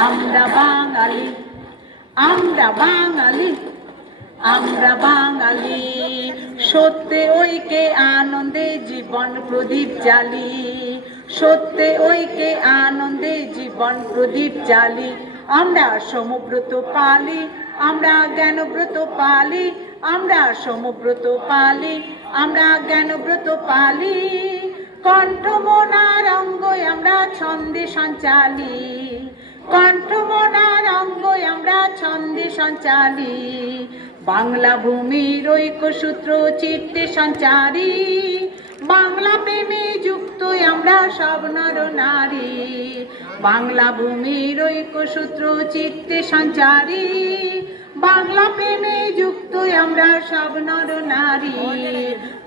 আমরা বাঙালি আমরা বাঙালি আমরা বাঙালি। সত্যে ঐকে আনন্দে জীবন প্রদীপ জ্বালি। সত্যে ঐকে আনন্দে জীবন প্রদীপ জ্বালি। আমরা সমব্রত পালি, আমরা জ্ঞানব্রত পালি, আমরা সমব্রত পালি, আমরা জ্ঞানব্রত পালি। কণ্ঠ মনার অঙ্গই আমরা ছন্দে সঞ্চালি। কণ্ঠ মনার অঙ্গই আমরা ছন্দে সঞ্চালি বাংলা ভূমির ঐক্যসূত্র চিত্তে সঞ্চারী। বাংলা প্রেমে যুক্ত আমরা সব নর নারী। বাংলা ভূমির ঐক্যসূত্র চিত্তে সঞ্চারী। বাংলা প্রেমে যুক্ত আমরা সব নর নারী।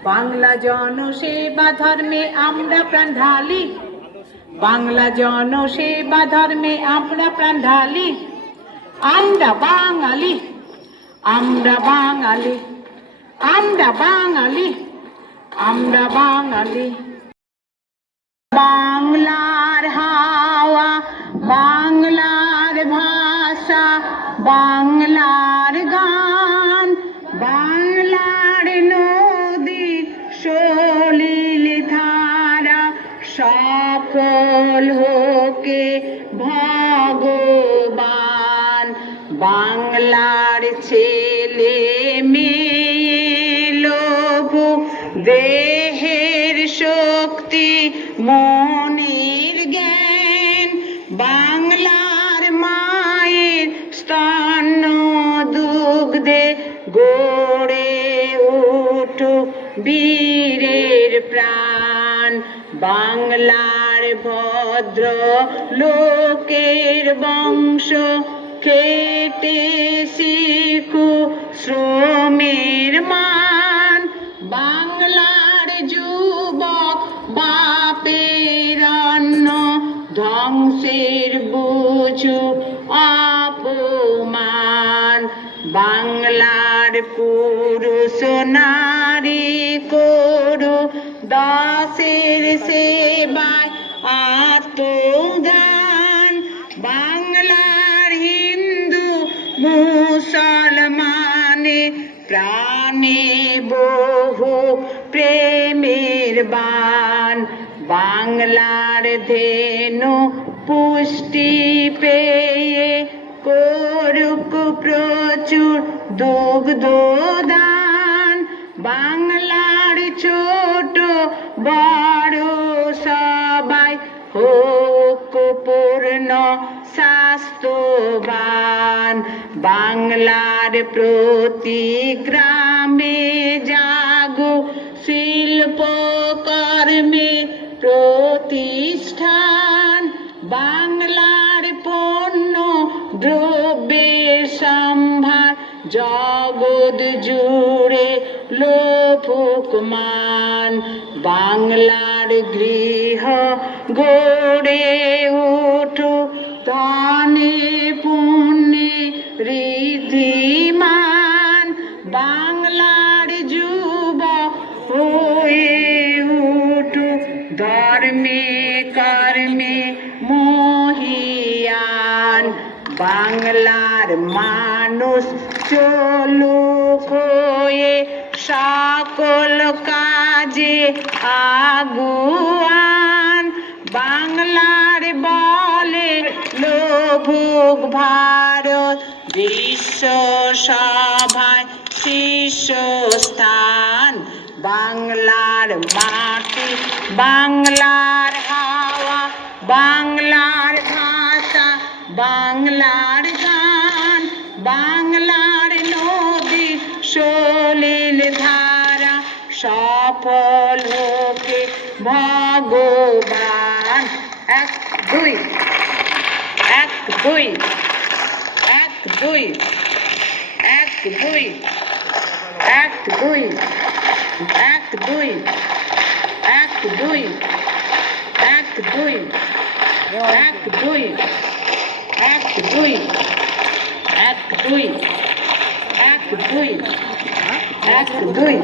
বাংলা জনসেবা ধর্মে আমরা প্রাণ ঢালি বাংলা জনসেবা ধর্মে আমরা প্রাণ ঢালি, আমরা বাঙালি আমরা বাঙালি আমরা বাঙালি আমরা বাঙালি। বাংলার হোকে ভগবান, বাংলার ছেলে মেয়ে লোভ, দেহের শক্তি, মনের জ্ঞান, বাংলার মায়ের স্তন দুগ্ধে গড়ে উঠু বীরের প্রাণ। বাংলার ভদ্র লোকের বংশ খেটে শিখু শ্রমের মান। বাংলার যুবক বাপের অন্ন ধ্বংসের বুঝু অপমান। বাংলার পুরুষ নারী করু দাসের সেবায় আত্মদান। বাংলার হিন্দু, মুসলমানে প্রাণে বহু প্রেমের বান। বাংলার ধেনু পুষ্টি পেয়ে করুক প্রচুর দুগ্ধ দান। বাংলার ছোট বড় সবাই হোক পূর্ণ স্বাস্থ্যবান। বাংলার প্রতি গ্রামে জাগো শিল্প কর্মে প্রতিষ্ঠান। বাংলার পণ্য দ্রব্যের সম্ভার, জগৎ জুড়ে লোফুক মান বাংলার গৃহ গড়ে উঠু ধনে পুণ্যে ঋদ্ধিমান বাংলার যুব হয়ে উঠু। ধর্মে, কর্মে মহিয়ান বাংলার মানুষ চলুক হয়ে। সকল কাজে আগুয়ান। বাংলার বলে লোভুক ভারত। বিশ্ব সভায় শীর্ষস্থান বাংলার মাটি, বাংলার হাওয়া, বাংলার ভাষা, বাংলার গান, বাংলার সফল হোকে ভগবান এক দুই এক দুই এক দুই এক দুই এক দুই এক দুই এক দুই এক দুই এক দুই এক দুই এক দুই এক দুই এক দুই